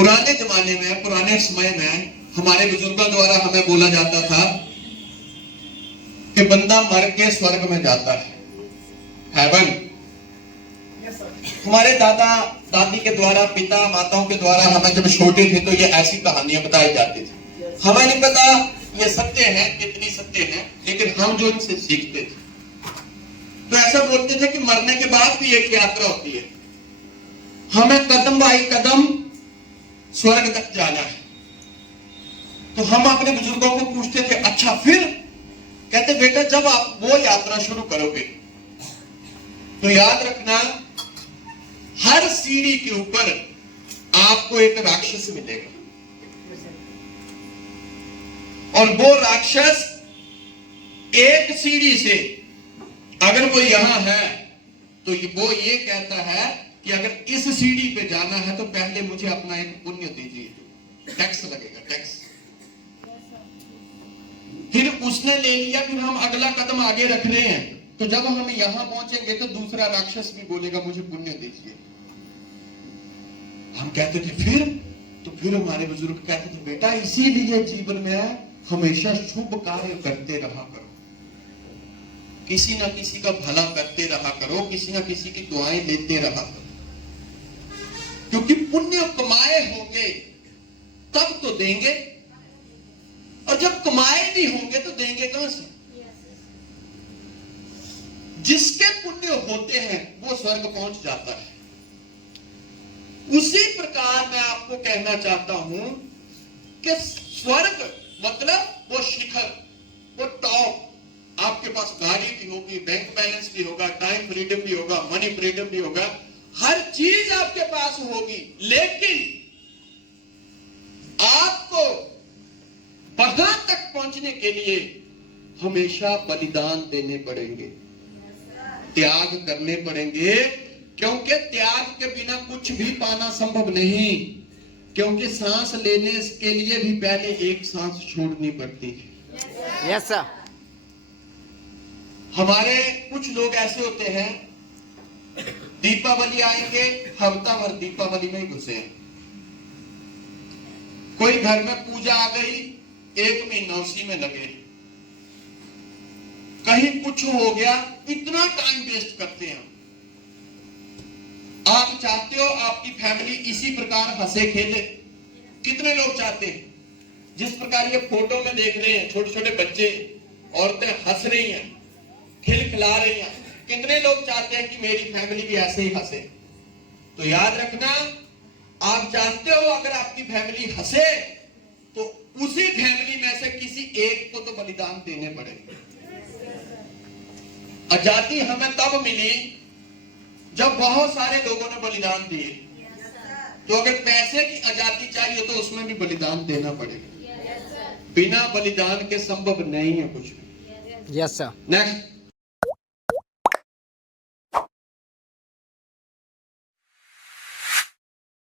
पुराने जमाने में, पुराने समय में हमारे बुजुर्गों द्वारा हमें बोला जाता था कि बंदा मर के स्वर्ग में जाता है, हेवन। हमारे दादा दादी के द्वारा, पिता माताओं के द्वारा हमें जब छोटे थे तो ये ऐसी कहानियां बताई जाती थी। हमें नहीं पता ये सत्य है, कितनी सत्य है, लेकिन हम जो इनसे सीखते थे तो ऐसा बोलते थे कि मरने के बाद भी एक यात्रा होती है, हमें कदम बाई कदम स्वर्ग तक जाना है। तो हम अपने बुजुर्गों को पूछते थे, अच्छा फिर? कहते बेटा जब आप वो यात्रा शुरू करोगे तो याद रखना हर सीढ़ी के ऊपर आपको एक राक्षस मिलेगा, और वो राक्षस एक सीढ़ी से अगर वो यहां है तो वो ये कहता है कि अगर इस सीढ़ी पे जाना है तो पहले मुझे अपना एक पुण्य दीजिए, टैक्स लगेगा, टैक्स। फिर उसने ले लिया, फिर हम अगला कदम आगे रख रहे हैं, तो जब हम यहां पहुंचेंगे तो दूसरा राक्षस भी बोलेगा मुझे पुण्य दीजिए। हम कहते थे फिर? तो फिर हमारे बुजुर्ग कहते थे बेटा इसीलिए जीवन में हमेशा शुभ कार्य करते रहा करो, किसी ना किसी का भला करते रहा करो, किसी ना किसी की दुआएं लेते रहा करो, क्योंकि पुण्य कमाए होंगे तब तो देंगे, और जब कमाए भी होंगे तो देंगे कहां से? जिसके पुण्य होते हैं वो स्वर्ग पहुंच जाता है। उसी प्रकार मैं आपको कहना चाहता हूं कि स्वर्ग मतलब वो शिखर, वो टॉप। आपके पास गाड़ी भी होगी, बैंक बैलेंस भी होगा, टाइम फ्रीडम भी होगा, मनी फ्रीडम भी होगा, हर चीज आपके पास होगी, लेकिन आपको वहां तक पहुंचने के लिए हमेशा बलिदान देने पड़ेंगे, त्याग करने पड़ेंगे, क्योंकि त्याग के बिना कुछ भी पाना संभव नहीं। क्योंकि सांस लेने के लिए भी पहले एक सांस छोड़नी पड़ती है। Yes sir. हमारे कुछ लोग ऐसे होते हैं, दीपावली आएंगे हफ्ता भर दीपावली में ही घुसे हैं। कोई घर में पूजा आ गई, एक महीना उसी में लगे, कहीं कुछ हो गया, इतना टाइम वेस्ट करते हैं। आप चाहते हो आपकी फैमिली इसी प्रकार हंसे खेले? कितने लोग चाहते हैं? जिस प्रकार ये फोटो में देख रहे हैं, छोटे छोटे बच्चे, औरतें हंस रही हैं, खिलखिला रही हैं, कितने लोग चाहते हैं कि मेरी फैमिली भी ऐसे ही हंसे? तो याद रखना, आप चाहते हो अगर आपकी फैमिली हंसे तो उसी फैमिली में से किसी एक को तो बलिदान देने पड़ेंगे। आजादी हमें तब मिली जब बहुत सारे लोगों ने बलिदान दिए, तो अगर पैसे की आजादी चाहिए तो उसमें भी बलिदान देना पड़ेगा। बिना बलिदान के संभव नहीं है कुछ भी। Yes sir. नेक्स्ट।